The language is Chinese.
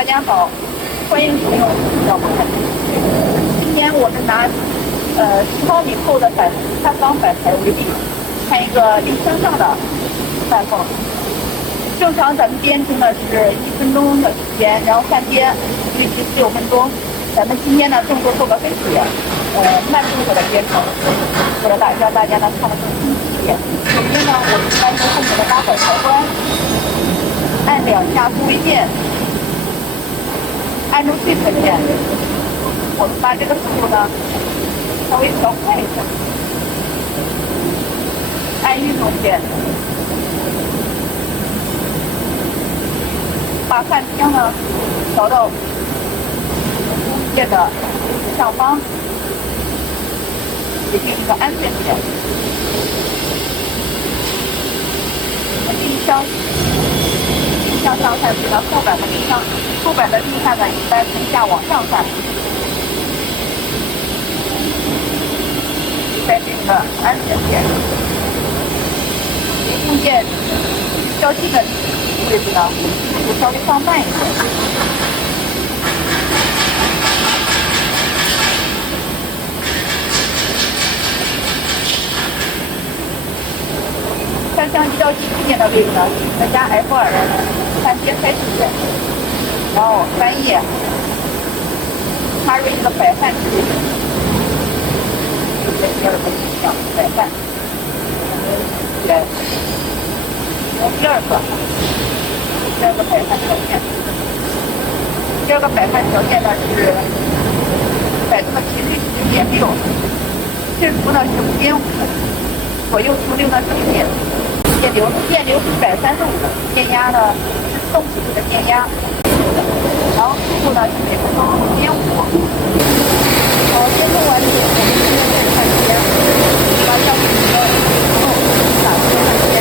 大家好，欢迎使用小鹏看电视。今天我是拿10毫米厚的碳钢板材为例，看一个离身上的半缝。正常咱们编织呢是1分钟的时间，然后焊接预计4、5分钟。咱们今天呢动作做个分解，慢动作的编程，为了让大家呢看得更清晰一点。首先呢，我们按住后面的拉板开关，按2下复位键。按住最前面，我们把这个速度呢稍微调快一下，按运动键，把焊枪呢调到键的上方，也定一个安全键。定向上焊是后板的定向，后板的定向呢一般从下往上焊。再定个安全键，离中间较近的位置呢，就稍微放慢一点。看相机较近一点的位置呢，再加 F2的焊接开始键，然后翻页，插入一个摆焊器，这第二个定向摆焊，然后第二个摆焊条件，第二个摆焊条件呢是摆动的频率是0.6，振幅呢是5.5，左右出6呢是0.5。电流是130度，电压呢是动尺度的电压，然后速度呢是每分钟5.5。好，编程完毕，我们现在开始焊接，把橡皮泥打出焊接。